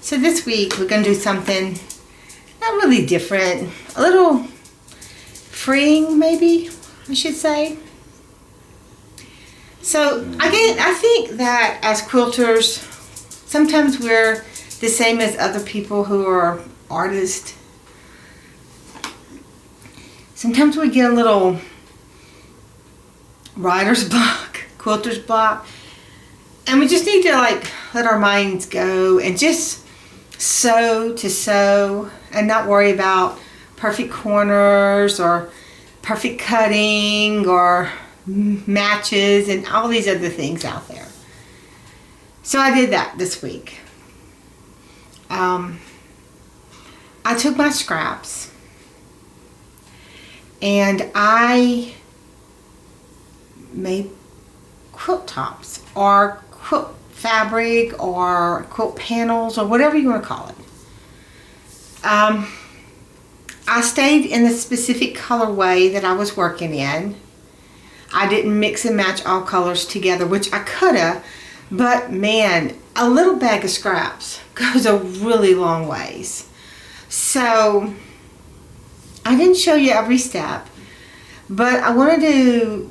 So this week we're going to do something not really different, a little freeing maybe, I should say. So I think that as quilters, sometimes we're the same as other people who are artists. Sometimes we get a little writer's block, quilter's block, and we just need to like let our minds go and just sew and not worry about perfect corners or perfect cutting or matches and all these other things out there. So I did that this week. I took my scraps and I made quilt tops or quilt fabric or quilt panels or whatever you want to call it. I stayed in the specific colorway that I was working in. I didn't mix and match all colors together, which I could have, but man, a little bag of scraps goes a really long ways. So I didn't show you every step, but I wanted to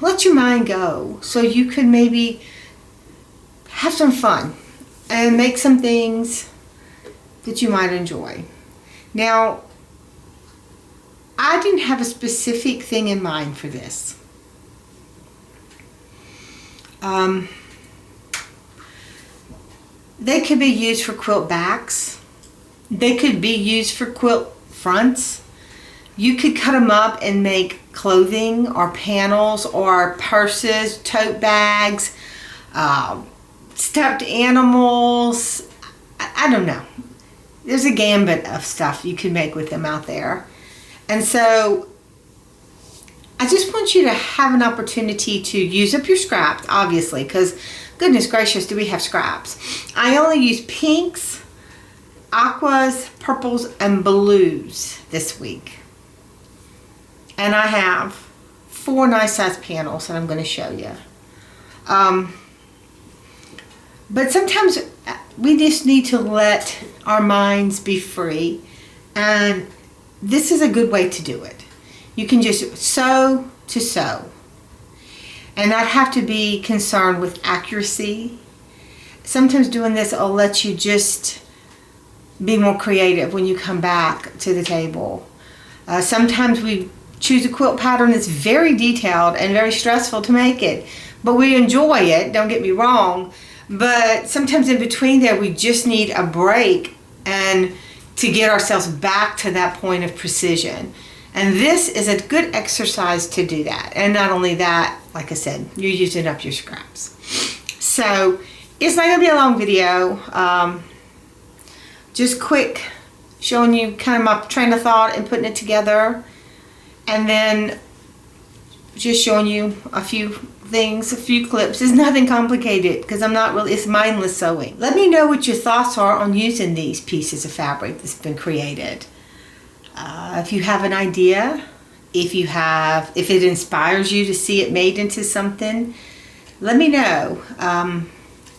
let your mind go so you could maybe have some fun and make some things that you might enjoy. Now, I didn't have a specific thing in mind for this. They could be used for quilt backs. They could be used for quilt fronts. You could cut them up and make clothing or panels or purses, tote bags, stuffed animals. I don't know. There's a gambit of stuff you can make with them out there. And so I just want you to have an opportunity to use up your scraps, obviously, because goodness gracious, do we have scraps. I only use pinks, aquas, purples, and blues this week. And I have 4 nice size panels that I'm going to show you. But sometimes we just need to let our minds be free, and this is a good way to do it. You can just sew to sew and not have to be concerned with accuracy. Sometimes doing this will let you just be more creative when you come back to the table. Sometimes we choose a quilt pattern that's very detailed and very stressful to make it, but we enjoy it, don't get me wrong. But sometimes in between there, we just need a break and to get ourselves back to that point of precision. And this is a good exercise to do that. And not only that, like I said, you're using up your scraps. So it's not going to be a long video. Just quick, showing you kind of my train of thought and putting it together. And then just showing you a few things, a few clips. It's nothing complicated because I'm not really, it's mindless sewing. Let me know what your thoughts are on using these pieces of fabric that's been created. If you have an idea, if it inspires you to see it made into something, let me know.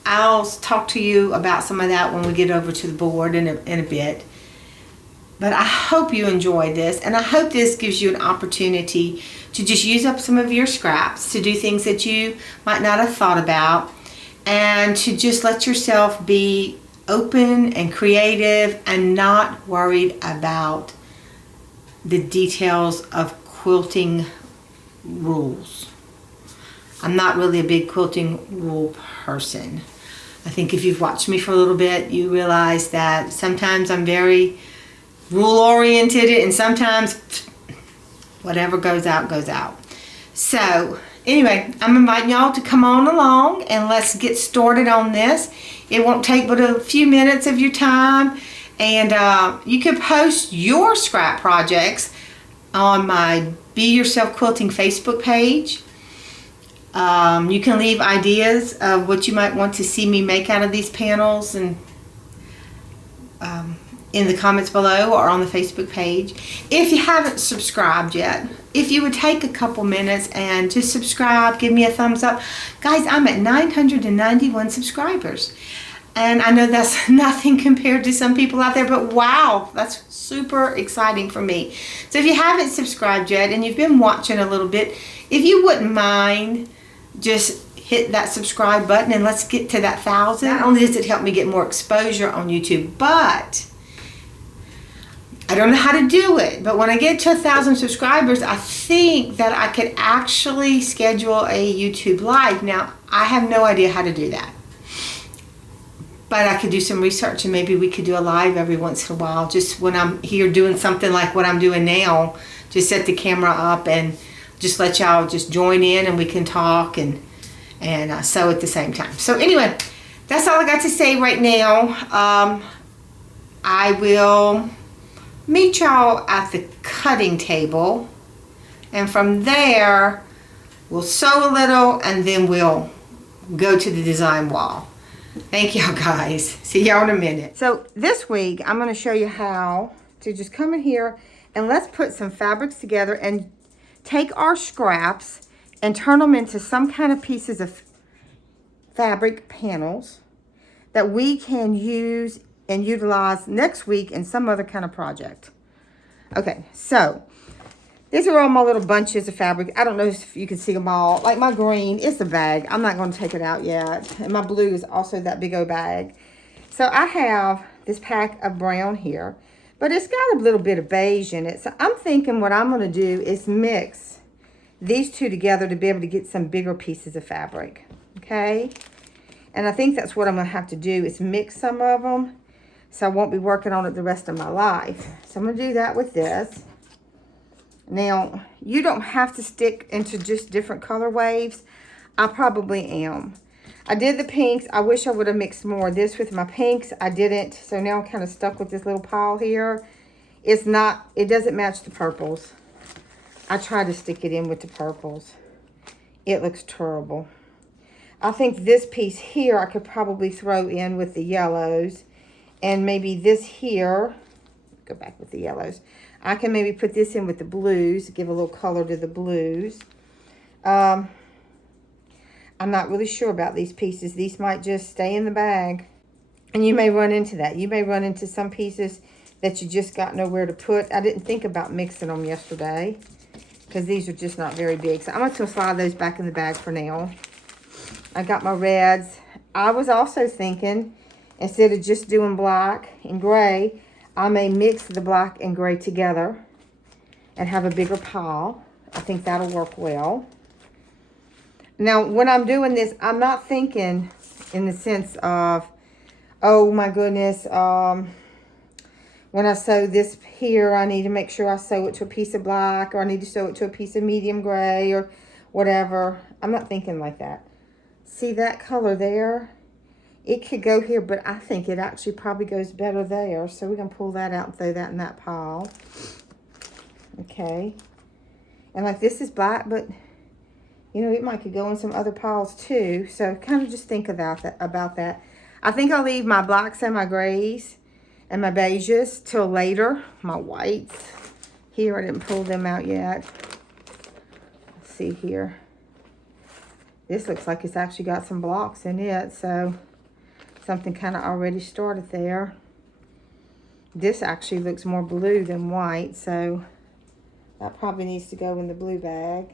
I'll talk to you about some of that when we get over to the board in a bit. But I hope you enjoyed this, and I hope this gives you an opportunity to just use up some of your scraps to do things that you might not have thought about, and to just let yourself be open and creative and not worried about the details of quilting rules. I'm not really a big quilting rule person. I think if you've watched me for a little bit, you realize that sometimes I'm very rule oriented, and sometimes whatever goes out goes out. So anyway, I'm inviting y'all to come on along and let's get started on this. It won't take but a few minutes of your time, and you can post your scrap projects on my Bee Yourself Quilting Facebook page. You can leave ideas of what you might want to see me make out of these panels and in the comments below or on the Facebook page. If you haven't subscribed yet, if you would take a couple minutes and just subscribe, give me a thumbs up. Guys, I'm at 991 subscribers. And I know that's nothing compared to some people out there, but wow, that's super exciting for me. So if you haven't subscribed yet and you've been watching a little bit, if you wouldn't mind, just hit that subscribe button and let's get to that 1,000. Not only does it help me get more exposure on YouTube, but I don't know how to do it, but when I get to 1,000 subscribers, I think that I could actually schedule a YouTube live. Now, I have no idea how to do that, but I could do some research and maybe we could do a live every once in a while, just when I'm here doing something like what I'm doing now. Just set the camera up and just let y'all just join in and we can talk and sew at the same time. So anyway, that's all I got to say right now. I will meet y'all at the cutting table, and from there we'll sew a little and then we'll go to the design wall. Thank y'all guys. See y'all in a minute. So this week I'm going to show you how to just come in here and let's put some fabrics together and take our scraps and turn them into some kind of pieces of fabric panels that we can use and utilize next week in some other kind of project. Okay, so these are all my little bunches of fabric. I don't know if you can see them all. Like my green, it's a bag. I'm not going to take it out yet. And my blue is also that big old bag. So I have this pack of brown here, but it's got a little bit of beige in it. So I'm thinking what I'm going to do is mix these two together to be able to get some bigger pieces of fabric. Okay? And I think that's what I'm going to have to do is mix some of them, so I won't be working on it the rest of my life. So I'm going to do that with this. Now, you don't have to stick into just different color waves. I probably am. I did the pinks. I wish I would have mixed more of this with my pinks. I didn't. So now I'm kind of stuck with this little pile here. It doesn't match the purples. I tried to stick it in with the purples. It looks terrible. I think this piece here I could probably throw in with the yellows. And maybe this here, go back with the yellows. I can maybe put this in with the blues, give a little color to the blues. I'm not really sure about these pieces. These might just stay in the bag. And you may run into that. You may run into some pieces that you just got nowhere to put. I didn't think about mixing them yesterday because these are just not very big. So I'm going to slide those back in the bag for now. I got my reds. I was also thinking, instead of just doing black and gray, I may mix the black and gray together and have a bigger pile. I think that'll work well. Now, when I'm doing this, I'm not thinking in the sense of, oh my goodness, when I sew this here, I need to make sure I sew it to a piece of black, or I need to sew it to a piece of medium gray, or whatever. I'm not thinking like that. See that color there? It could go here, but I think it actually probably goes better there. So we're going to pull that out and throw that in that pile. Okay. And like this is black, but you know, it might could go in some other piles too. So kind of just think about that. I think I'll leave my blacks and my grays and my beiges till later. My whites. Here, I didn't pull them out yet. Let's see here. This looks like it's actually got some blocks in it, so something kind of already started there. This actually looks more blue than white, so that probably needs to go in the blue bag.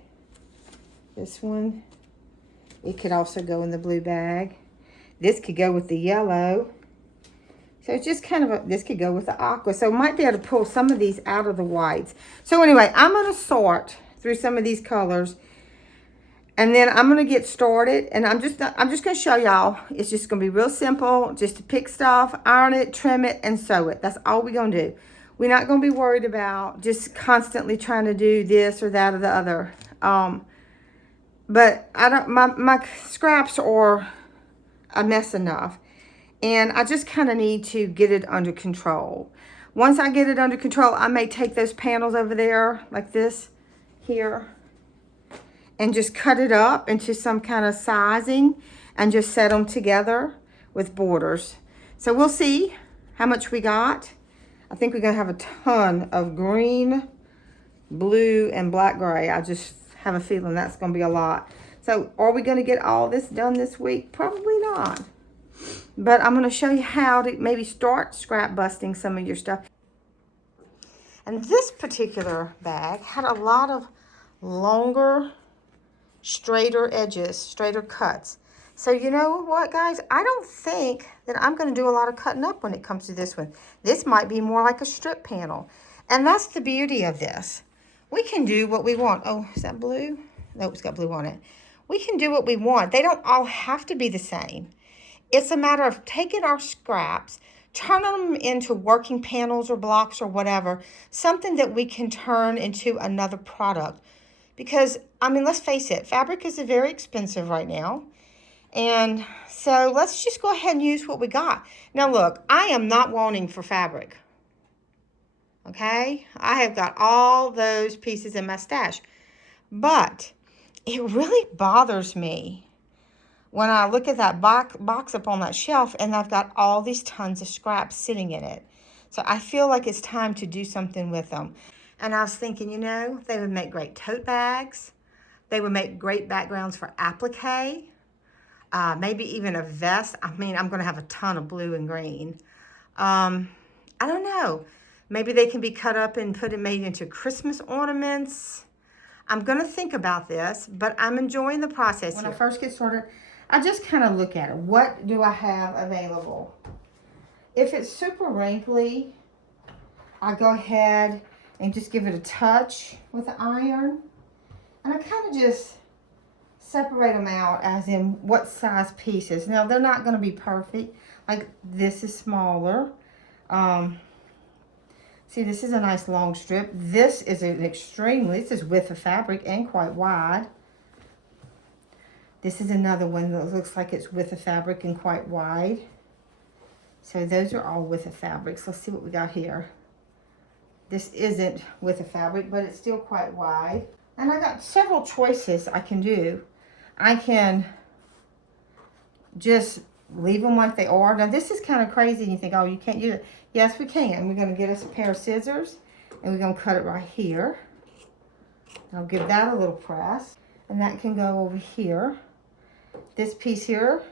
This one, it could also go in the blue bag. This could go with the yellow. So it's just kind of this could go with the aqua. So I might be able to pull some of these out of the whites. So anyway, I'm going to sort through some of these colors. And then I'm going to get started, and I'm just going to show y'all. It's just going to be real simple, just to pick stuff, iron it, trim it, and sew it. That's all we're going to do. We're not going to be worried about just constantly trying to do this or that or the other. But I don't. My scraps are a mess enough, and I just kind of need to get it under control. Once I get it under control, I may take those panels over there like this here, and just cut it up into some kind of sizing and just set them together with borders. So we'll see how much we got. I think we're going to have a ton of green, blue, and black gray. I just have a feeling that's going to be a lot. So are we going to get all this done this week? Probably not. But I'm going to show you how to maybe start scrap busting some of your stuff. And this particular bag had a lot of longer, straighter edges, straighter cuts. So you know what, guys? I don't think that I'm going to do a lot of cutting up when it comes to this one. This might be more like a strip panel. And that's the beauty of this. We can do what we want. Oh, is that blue? Nope, it's got blue on it. We can do what we want. They don't all have to be the same. It's a matter of taking our scraps, turning them into working panels or blocks or whatever, something that we can turn into another product. Because, I mean, let's face it, fabric is very expensive right now. And so let's just go ahead and use what we got. Now, look, I am not wanting for fabric. Okay? I have got all those pieces in my stash. But it really bothers me when I look at that box up on that shelf and I've got all these tons of scraps sitting in it. So I feel like it's time to do something with them. And I was thinking, you know, they would make great tote bags. They would make great backgrounds for applique. Maybe even a vest. I mean, I'm going to have a ton of blue and green. I don't know. Maybe they can be cut up and made into Christmas ornaments. I'm going to think about this, but I'm enjoying the process. When I first get started, I just kind of look at it. What do I have available? If it's super wrinkly, I go ahead and just give it a touch with the iron. And I kind of just separate them out as in what size pieces. Now, they're not going to be perfect. Like, this is smaller. See, this is a nice long strip. This is this is width of fabric and quite wide. This is another one that looks like it's width of fabric and quite wide. So those are all width of fabrics. Let's see what we got here. This isn't width of fabric, but it's still quite wide. And I got several choices I can do. I can just leave them like they are. Now this is kind of crazy and you think, oh, you can't use it. Yes, we can. We're going to get us a pair of scissors and we're going to cut it right here. I'll give that a little press. And that can go over here. This piece here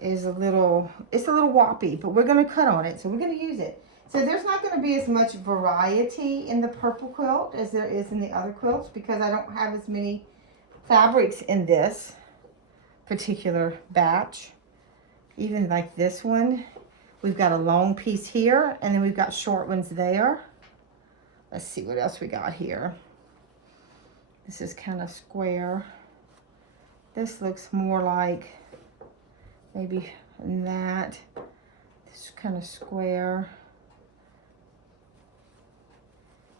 is it's a little woppy, but we're going to cut on it. So we're going to use it. So there's not going to be as much variety in the purple quilt as there is in the other quilts because I don't have as many fabrics in this particular batch. Even like this one, we've got a long piece here and then we've got short ones there. Let's see what else we got here. This is kind of square. This looks more like maybe that. This is kind of square.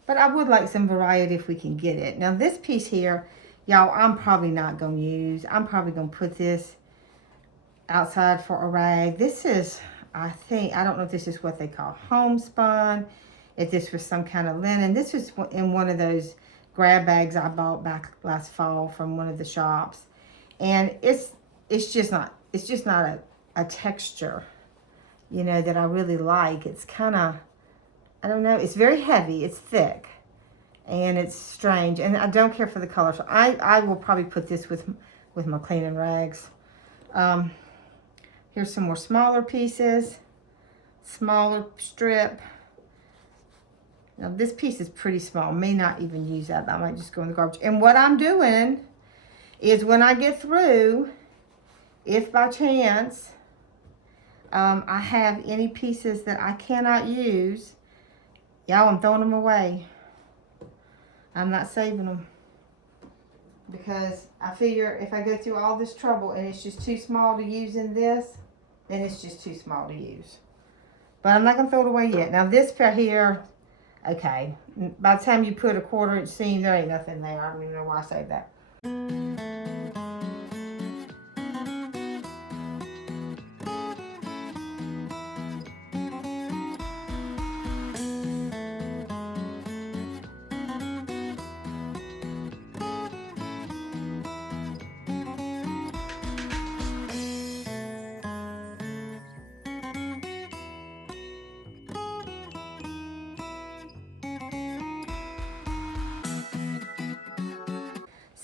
But I would like some variety if we can get it. Now this piece here, y'all, I'm probably not going to use. I'm probably going to put this outside for a rag. This is, I don't know if this is what they call homespun. If this was some kind of linen. This was in one of those grab bags I bought back last fall from one of the shops. And it's just not a texture, you know, that I really like. It's kind of, I don't know, it's very heavy, it's thick, and it's strange, and I don't care for the color, so I will probably put this with my cleaning rags. Here's some more smaller pieces, smaller strip. Now this piece is pretty small, may not even use that, I might just go in the garbage. And what I'm doing is when I get through, if by chance I have any pieces that I cannot use, y'all, I'm throwing them away. I'm not saving them. Because I figure if I go through all this trouble and it's just too small to use in this, then it's just too small to use. But I'm not going to throw it away yet. Now this pair here, okay. By the time you put a 1/4 inch seam, there ain't nothing there. I don't even know why I saved that.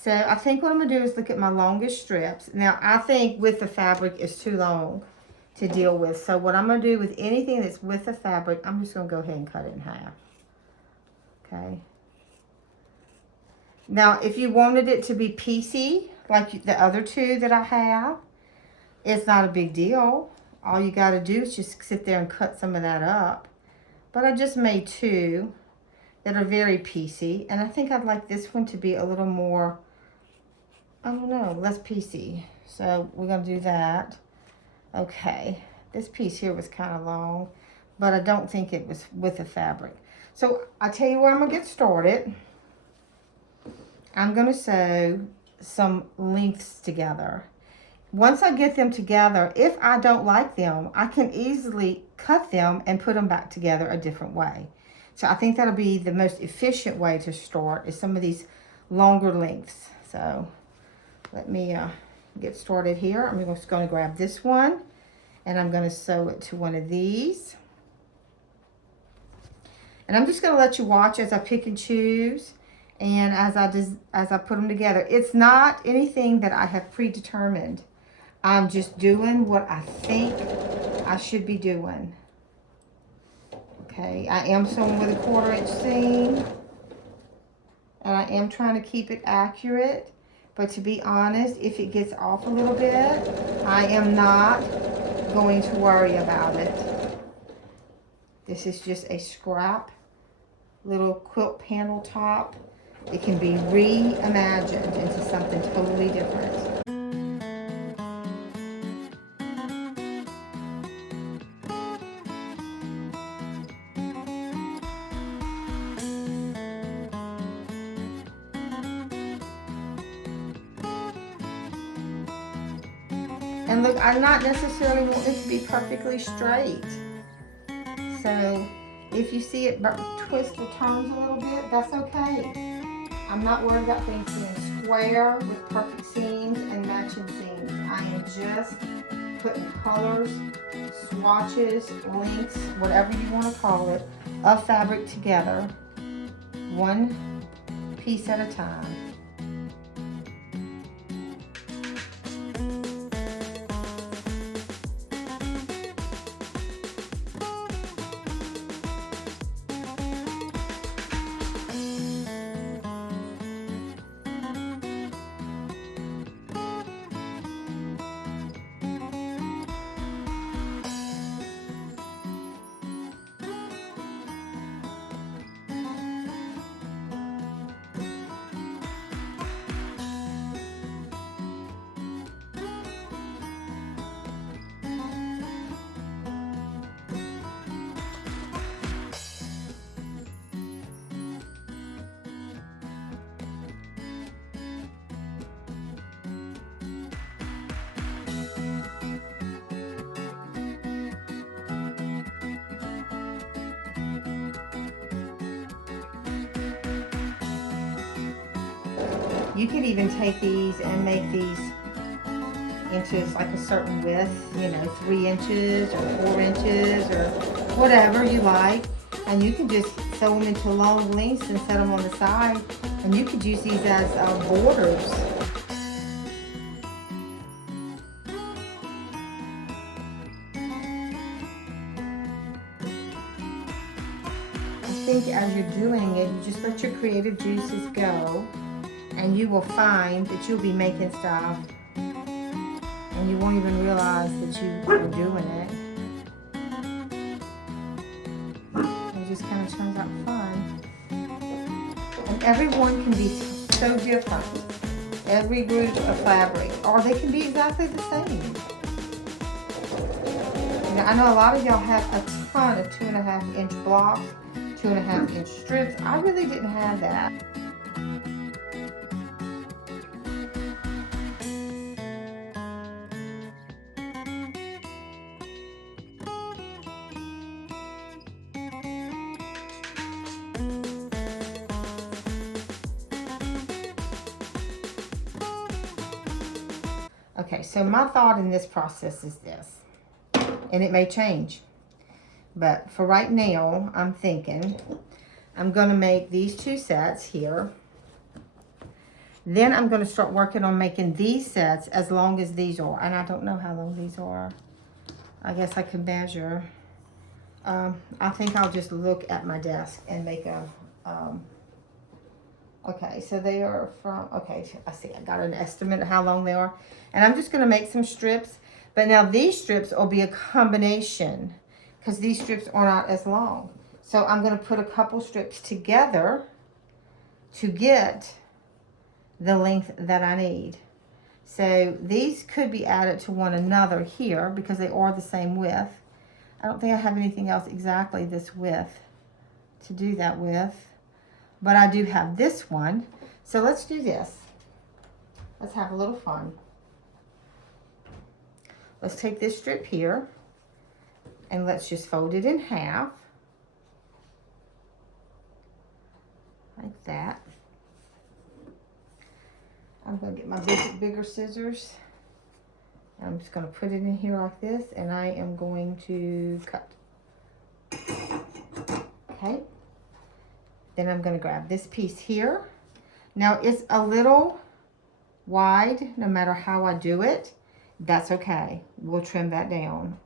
So I think what I'm going to do is look at my longest strips. Now I think with the fabric is too long to deal with. So what I'm going to do with anything that's with the fabric, I'm just going to go ahead and cut it in half. Okay. Now, if you wanted it to be piecey, like the other two that I have, it's not a big deal. All you got to do is just sit there and cut some of that up. But I just made two that are very piecey. And I think I'd like this one to be a little more, I don't know, less piecey. So we're going to do that. Okay. This piece here was kind of long, but I don't think it was with the fabric. So I tell you where I'm going to get started. I'm going to sew some lengths together. Once I get them together, if I don't like them, I can easily cut them and put them back together a different way. So I think that'll be the most efficient way to start, is some of these longer lengths. So let me get started here. I'm just going to grab this one and I'm going to sew it to one of these. And I'm just going to let you watch as I pick and choose and as I put them together. It's not anything that I have predetermined. I'm just doing what I think I should be doing. Okay, I am sewing with a 1/4 inch seam. And I am trying to keep it accurate. But to be honest, if it gets off a little bit, I am not going to worry about it. This is just a scrap little quilt panel top. It can be reimagined into something totally different. And look, I'm not necessarily wanting it to be perfectly straight. So if you see it twist or turns a little bit, that's okay. I'm not worried about things being square with perfect seams and matching seams. I am just putting colors, swatches, lengths, whatever you want to call it, of fabric together, one piece at a time. You could even take these and make these into like a certain width, you know, 3 inches or 4 inches or whatever you like. And you can just sew them into long lengths and set them on the side. And you could use these as borders. I think as you're doing it, you just let your creative juices go. And you will find that you'll be making stuff and you won't even realize that you were doing it. It just kind of turns out fun. And everyone can be so different. Every group of fabric, or they can be exactly the same. You know, I know a lot of y'all have a ton of 2.5 inch blocks, 2.5 inch strips. I really didn't have that. Okay, so my thought in this process is this, and it may change, but for right now, I'm thinking I'm going to make these 2 sets here. Then I'm going to start working on making these sets as long as these are, and I don't know how long these are. I guess I could measure. I think I'll just look at my desk and make a, okay, so they are from, okay, I see, I got an estimate of how long they are. And I'm just gonna make some strips, but now these strips will be a combination because these strips are not as long. So I'm gonna put a couple strips together to get the length that I need. So these could be added to one another here because they are the same width. I don't think I have anything else exactly this width to do that with, but I do have this one. So let's do this. Let's have a little fun. Let's take this strip here and let's just fold it in half. Like that. I'm going to get my bigger scissors. I'm just going to put it in here like this, and I am going to cut. Okay. Then I'm going to grab this piece here. Now it's a little wide, no matter how I do it. That's okay. We'll trim that down.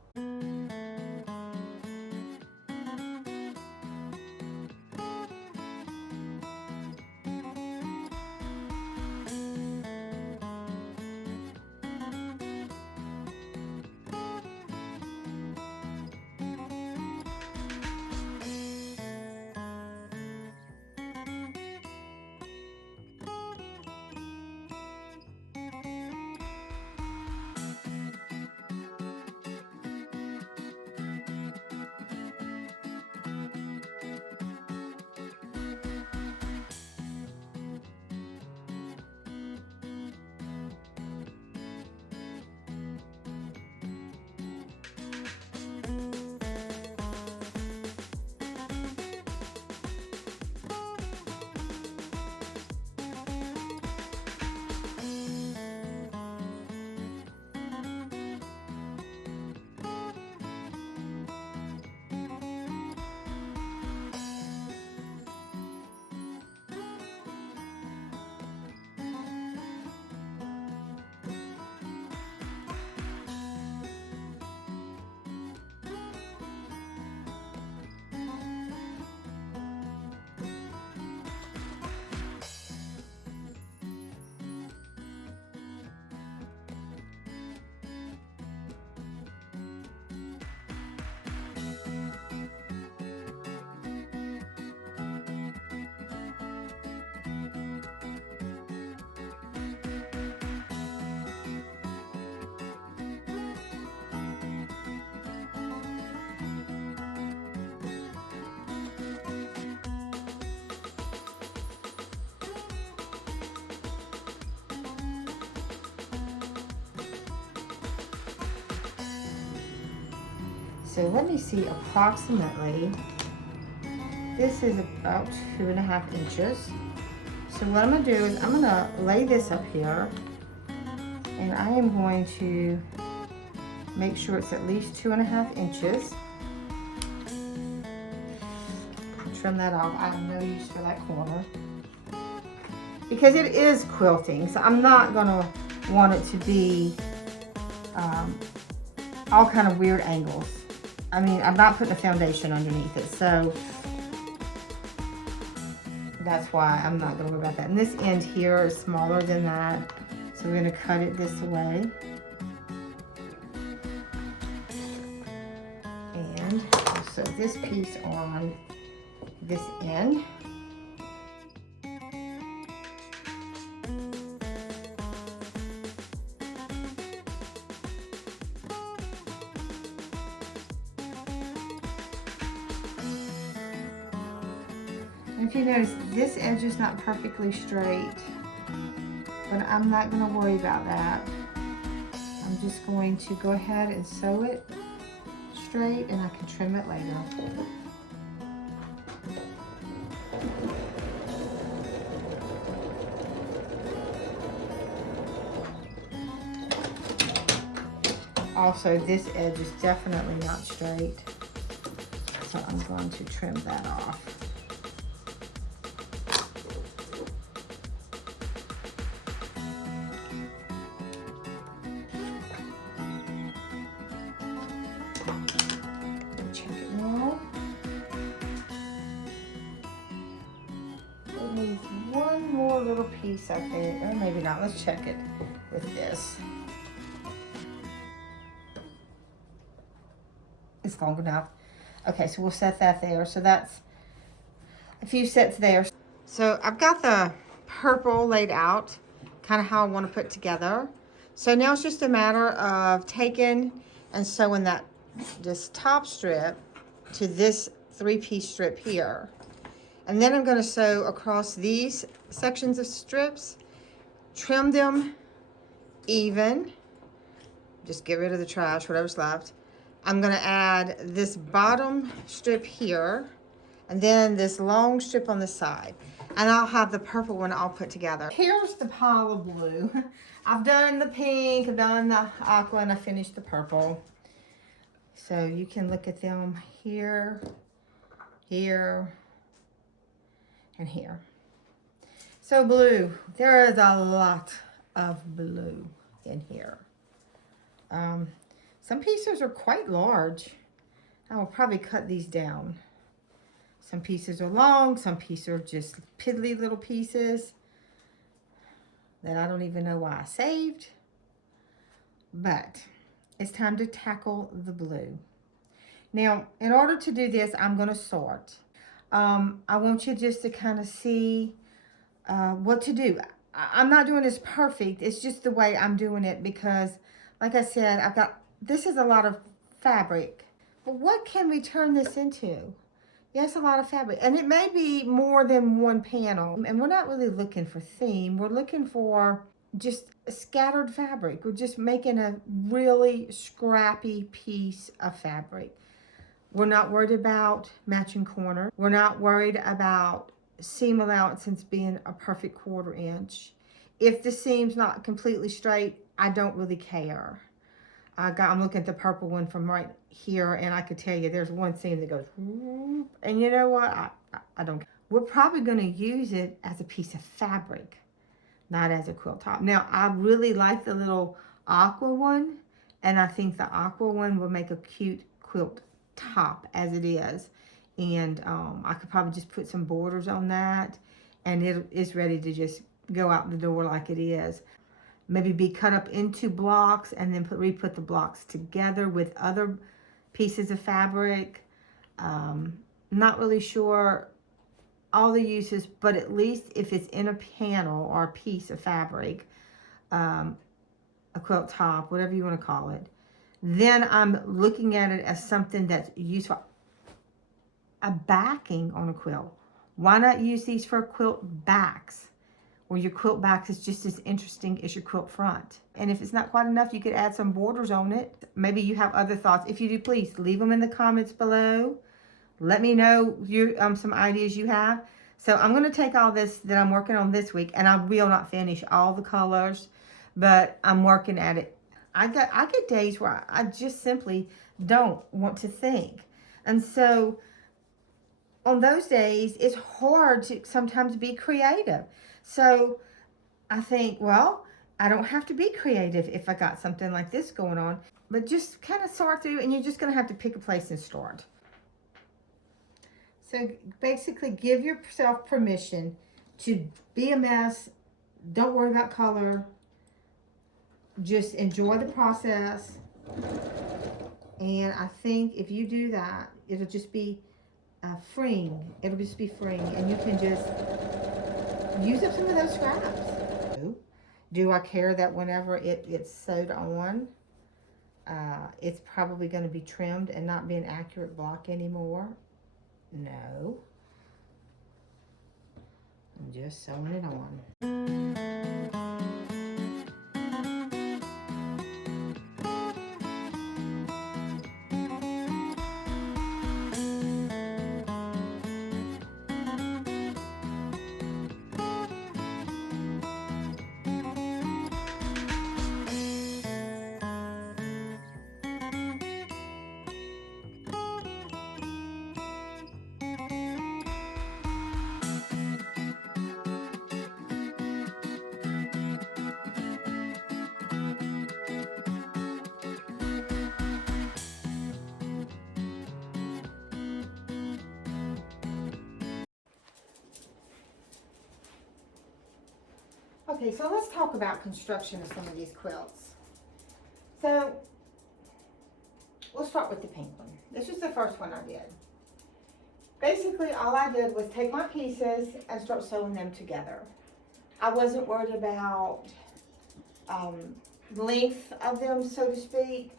So let me see, approximately, this is about 2.5 inches. So what I'm gonna do is I'm gonna lay this up here, and I am going to make sure it's at least 2.5 inches. Trim that off. I have no use for that corner because it is quilting, so I'm not gonna want it to be all kind of weird angles. I mean, I'm not putting a foundation underneath it, so that's why I'm not gonna worry about that. And this end here is smaller than that, so we're gonna cut it this way. And also this piece on this end. If you notice, this edge is not perfectly straight, but I'm not going to worry about that. I'm just going to go ahead and sew it straight, and I can trim it later. Also, this edge is definitely not straight, so I'm going to trim that off. little piece, I think. Or maybe not. Let's check it with this. It's long enough. Okay, so we'll set that there. So that's a few sets there. So I've got the purple laid out, kind of how I want to put together. So now it's just a matter of taking and sewing this top strip to this 3-piece strip here. And then I'm going to sew across these sections of strips, trim them even, just get rid of the trash, whatever's left. I'm going to add this bottom strip here, and then this long strip on the side. And I'll have the purple one all put together. Here's the pile of blue. I've done the pink, I've done the aqua, and I finished the purple. So you can look at them here, here, and here. So blue, there is a lot of blue in here. Some pieces are quite large. I will probably cut these down. Some pieces are long, some pieces are just piddly little pieces that I don't even know why I saved. But it's time to tackle the blue. Now, in order to do this, I'm going to sort. I want you just to kind of see what to do. I'm not doing this perfect. It's just the way I'm doing it because, like I said, this is a lot of fabric. But what can we turn this into? Yes, a lot of fabric. And it may be more than one panel. And we're not really looking for theme. We're looking for just scattered fabric. We're just making a really scrappy piece of fabric. We're not worried about matching corners. We're not worried about seam allowance being a perfect 1/4 inch. If the seam's not completely straight, I don't really care. I'm looking at the purple one from right here, and I could tell you there's one seam that goes, and you know what? I don't care. We're probably going to use it as a piece of fabric, not as a quilt top. Now, I really like the little aqua one, and I think the aqua one will make a cute quilt top as it is. And I could probably just put some borders on that, and it's ready to just go out the door like it is. Maybe be cut up into blocks and then re-put the blocks together with other pieces of fabric. Not really sure all the uses, but at least if it's in a panel or a piece of fabric, a quilt top, whatever you want to call it, then I'm looking at it as something that's useful. A backing on a quilt. Why not use these for quilt backs? Where your quilt backs is just as interesting as your quilt front. And if it's not quite enough, you could add some borders on it. Maybe you have other thoughts. If you do, please leave them in the comments below. Let me know some ideas you have. So I'm going to take all this that I'm working on this week, and I will not finish all the colors, but I'm working at it. I get days where I just simply don't want to think. And so on those days, it's hard to sometimes be creative. So I think, well, I don't have to be creative if I got something like this going on, but just kind of sort through, and you're just going to have to pick a place and start. So basically give yourself permission to be a mess. Don't worry about color. Just enjoy the process. And I think if you do that, it'll just be freeing. It'll just be freeing, and you can just use up some of those scraps. Do I care that whenever it gets sewed on, it's probably going to be trimmed and not be an accurate block anymore? No. I'm just sewing it on. Okay, so let's talk about construction of some of these quilts. So we'll start with the pink one. This was the first one I did. Basically, all I did was take my pieces and start sewing them together. I wasn't worried about length of them, so to speak,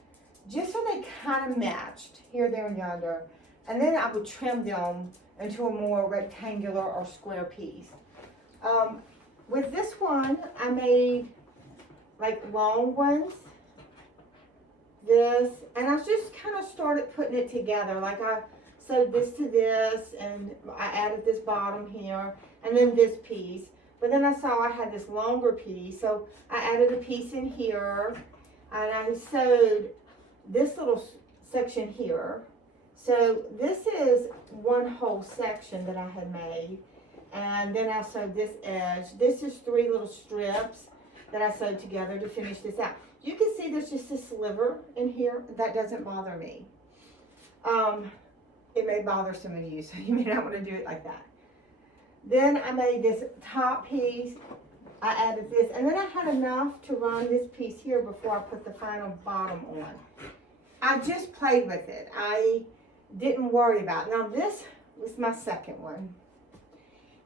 just so they kind of matched here, there, and yonder. And then I would trim them into a more rectangular or square piece. With this one, I made like long ones, this, and I just kind of started putting it together. Like I sewed this to this, and I added this bottom here, and then this piece. But then I saw I had this longer piece, so I added a piece in here, and I sewed this little section here. So this is one whole section that I had made. And then I sewed this edge. This is 3 little strips that I sewed together to finish this out. You can see there's just a sliver in here. That doesn't bother me. It may bother some of you, so you may not want to do it like that. Then I made this top piece. I added this, and then I had enough to run this piece here before I put the final bottom on. I just played with it. I didn't worry about it. Now this was my second one.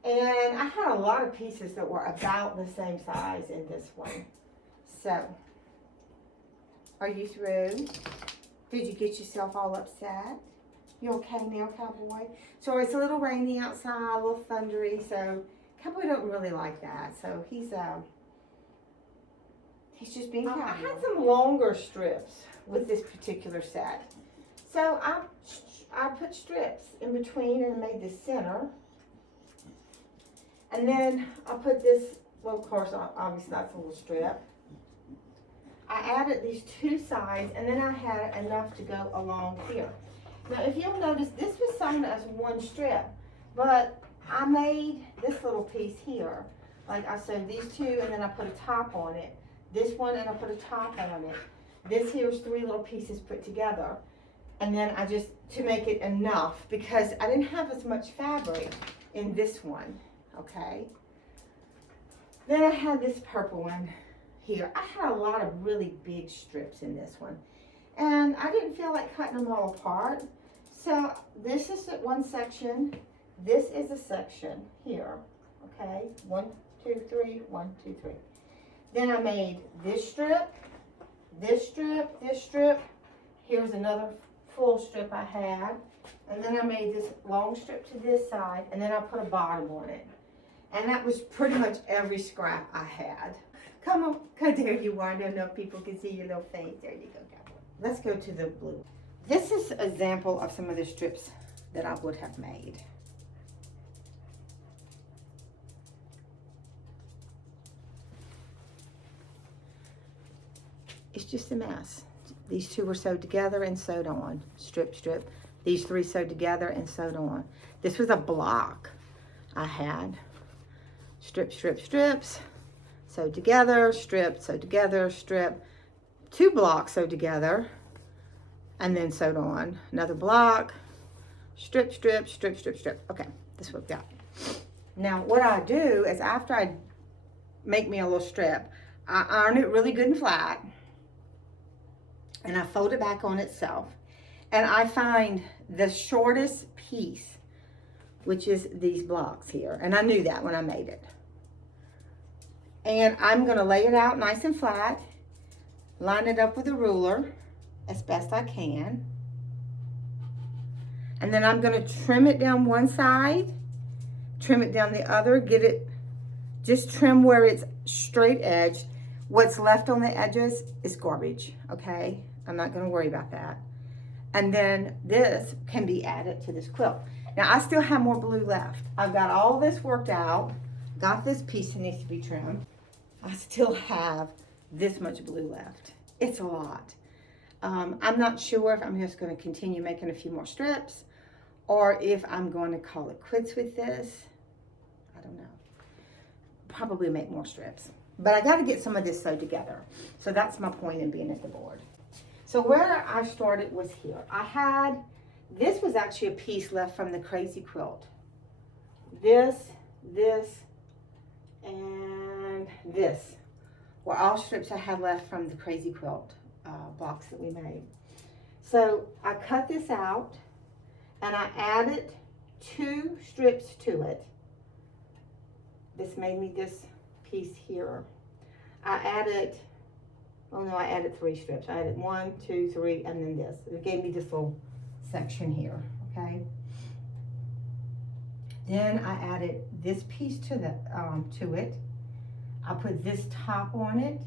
And I had a lot of pieces that were about the same size in this one. So, are you through? Did you get yourself all upset? You okay now, Cowboy? So it's a little rainy outside, a little thundery, so Cowboy don't really like that. So he's just being Cowboy. I had some longer strips with this particular set. So I put strips in between and made the center. And then I put this, well, of course, obviously that's a little strip. I added these 2 sides, and then I had enough to go along here. Now, if you'll notice, this was sewn as one strip, but I made this little piece here. Like I sewed these 2, and then I put a top on it. This one, and I put a top on it. This here is 3 little pieces put together. And then I just, to make it enough, because I didn't have as much fabric in this one. Okay. Then I had this purple one here. I had a lot of really big strips in this one. And I didn't feel like cutting them all apart. So this is one section. This is a section here. Okay. 1, 2, 3, 1, 2, 3. Then I made this strip, this strip, this strip. Here's another full strip I had. And then I made this long strip to this side, and then I put a bottom on it. And that was pretty much every scrap I had. Come on, there you are. I don't know if people can see your little face. There you go, Cowboy. Let's go to the blue. This is an example of some of the strips that I would have made. It's just a mess. These 2 were sewed together and sewed on. Strip, strip. These 3 sewed together and sewed on. This was a block I had. Strip, strip, strips, sewed together, strip, sewed together, strip. 2 blocks sewed together, and then sewed on. Another block, strip, strip, strip, strip, strip. Okay, this is what we got. Now, what I do is after I make me a little strip, I iron it really good and flat, and I fold it back on itself. And I find the shortest piece, which is these blocks here. And I knew that when I made it. And I'm gonna lay it out nice and flat, line it up with a ruler as best I can. And then I'm gonna trim it down one side, trim it down the other, just trim where it's straight edge. What's left on the edges is garbage, okay? I'm not gonna worry about that. And then this can be added to this quilt. Now I still have more blue left. I've got all this worked out, got this piece that needs to be trimmed. I still have this much blue left. It's a lot. I'm not sure if I'm just gonna continue making a few more strips or if I'm going to call it quits with this. I don't know. Probably make more strips. But I gotta get some of this sewed together. So that's my point in being at the board. So where I started was here. This was actually a piece left from the crazy quilt. This, and this were all strips I had left from the Crazy Quilt box that we made. So I cut this out and I added 2 strips to it. This made me this piece here. I added 3 strips. I added 1, 2, 3, and then this. It gave me this little section here, okay? Then I added this piece to it. I put this top on it.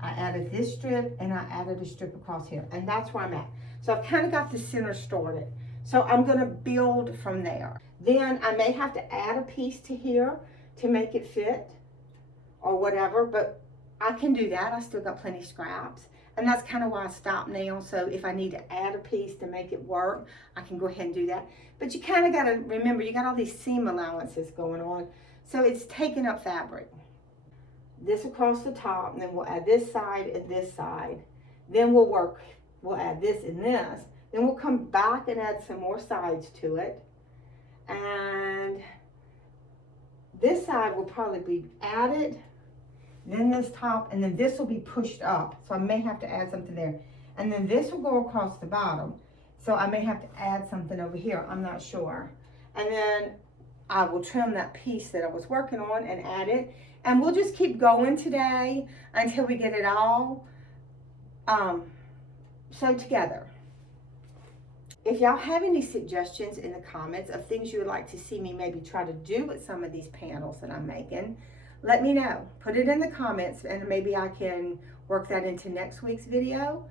I added this strip, and I added a strip across here, and that's where I'm at. So I've kind of got the center started. So I'm gonna build from there. Then I may have to add a piece to here to make it fit or whatever, but I can do that. I still got plenty of scraps. And that's kind of why I stopped now. So if I need to add a piece to make it work, I can go ahead and do that. But you kind of got to remember, you got all these seam allowances going on. So it's taking up fabric. This across the top, and then we'll add this side and this side. Then we'll add this and this. Then we'll come back and add some more sides to it. And this side will probably be added, then this top, and then this will be pushed up. So I may have to add something there. And then this will go across the bottom. So I may have to add something over here. I'm not sure. And then I will trim that piece that I was working on and add it. And we'll just keep going today until we get it all sewed together. If y'all have any suggestions in the comments of things you would like to see me maybe try to do with some of these panels that I'm making, let me know. Put it in the comments and maybe I can work that into next week's video.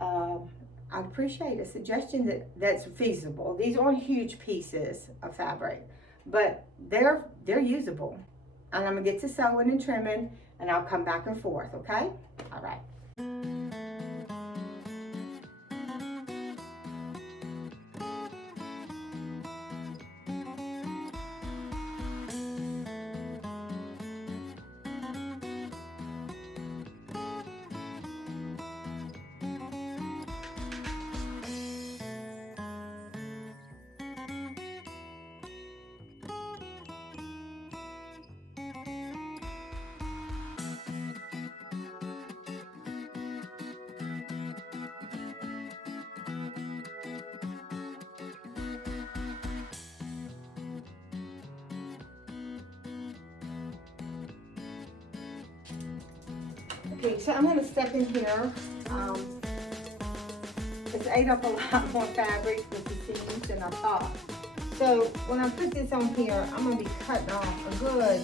I'd appreciate a suggestion that's feasible. These aren't huge pieces of fabric, but they're usable. And I'm gonna get to sewing and trimming and I'll come back and forth, okay? All right. Okay, so I'm going to step in here. It's ate up a lot more fabric with the seams than I thought. So when I put this on here, I'm going to be cutting off a good,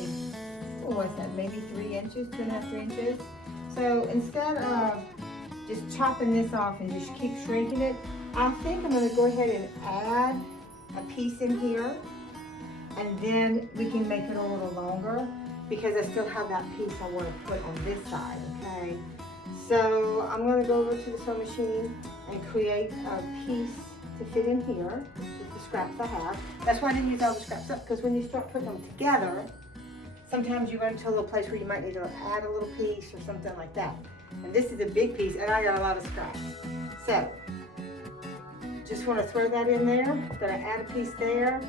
what's that, maybe 3 inches, 2.5, 3 inches. So instead of just chopping this off and just keep shrinking it, I think I'm going to go ahead and add a piece in here. And then we can make it a little longer, because I still have that piece I want to put on this side, okay? So I'm going to go over to the sewing machine and create a piece to fit in here with the scraps I have. That's why I didn't use all the scraps up, because when you start putting them together, sometimes you run into a little place where you might need to add a little piece or something like that. And this is a big piece, and I got a lot of scraps. So, just want to throw that in there. Gonna add a piece there.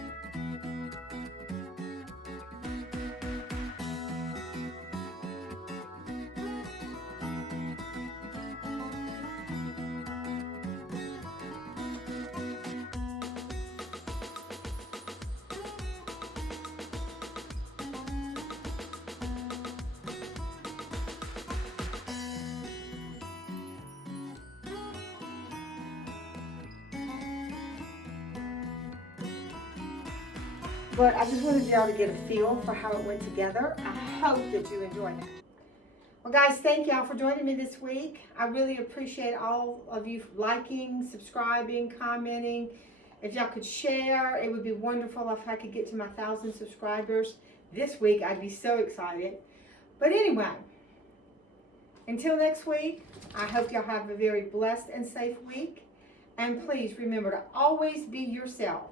But I just wanted y'all to get a feel for how it went together. I hope that you enjoyed that. Well, guys, thank y'all for joining me this week. I really appreciate all of you liking, subscribing, commenting. If y'all could share, it would be wonderful if I could get to my 1,000 subscribers this week. I'd be so excited. But anyway, until next week, I hope y'all have a very blessed and safe week. And please remember to always be yourself.